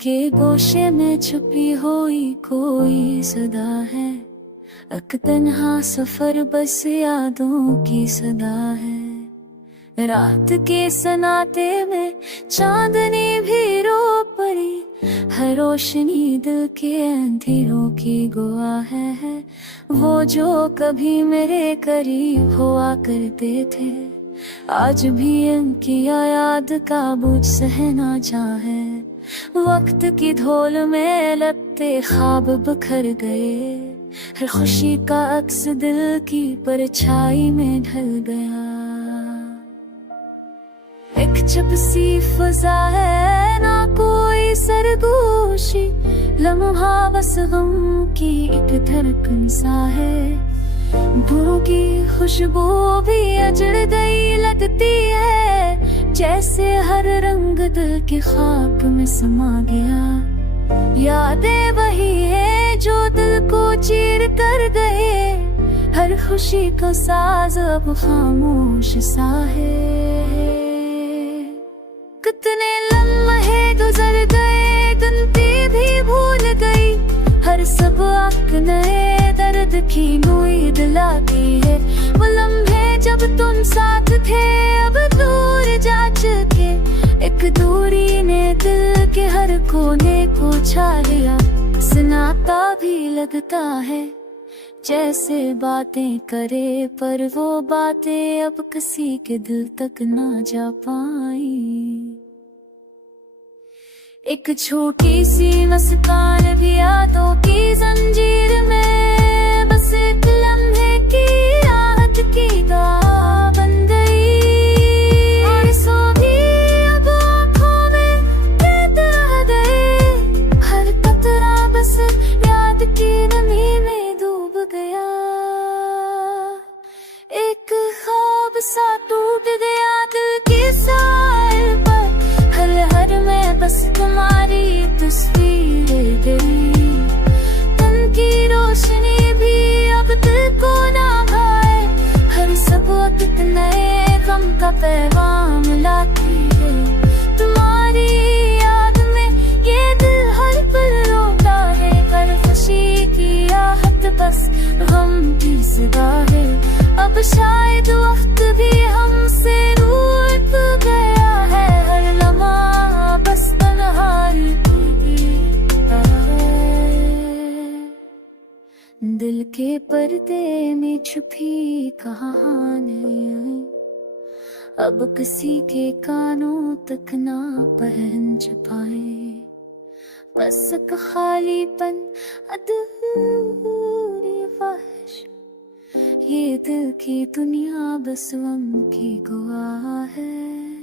के गोशे में छुपी हुई कोई सदा है, अक तन्हा सफर बस यादों की सदा है। रात के सनाते में चांदनी भी रो पड़ी, हर रोशनी दिल के अंधेरों की गवाह है। वो जो कभी मेरे करीब हुआ करते थे, आज भी इनकी याद का बोझ सहना चाहे। वक्त की धोल में लगते ख्वाब बिखर गए, हर खुशी का अक्स दिल की परछाई में ढल गया। एक चुप सी फजा है, ना कोई सरगोशी, लम्हा बस गम की एक धड़कन सा है। भूलों की खुशबू भी अजड़ गई लगती है, जैसे हर रंग दिल के खाक में समा गया। यादें वही है जो दिल को चीर कर गए, हर खुशी को साज अब खामोश सा है। कितने लम्हे गुजर गए, गिनती भी भूल गई, हर सबक नए दर्द की उम्मीद लाती है। वो लम्हे जब तुम साथ थे, अब दूर जा चुके, एक दूरी ने दिल के हर कोने को छा लिया। सुनाता भी लगता है जैसे बातें करे, पर वो बातें अब किसी के दिल तक ना जा पाई। एक छोटी सी मुस्कान भी यादों की जंजीर में, बस एक लम्हे की राहत की गाह बन गई। आंसू भी अब आँखों में कैद रह गए, हर कतरा बस याद की नमी में डूब गया। एक ख्वाब सा टूट गया दिल की साहिल पर, हर हर में बस तुम्हारी तस्वीर गई। तन की रोशनी भी अब दिल को ना भाए, हर सबक नए गम का पैगाम लाती है। तुम्हारी याद में ये दिल हर पल रोता है, हर खुशी की आहट बस गम की सदा है। अब शायद वक्त भी हमसे रूठ गया है, हर लम्हा बस तन्हाई है। दिल के पर्दे में छुपी कहानी अब किसी के कानों तक ना पहुंच पाए, बस एक खालीपन अधूरी ख्वाहिश, ये दिल की दुनिया बस गम की गवाह है।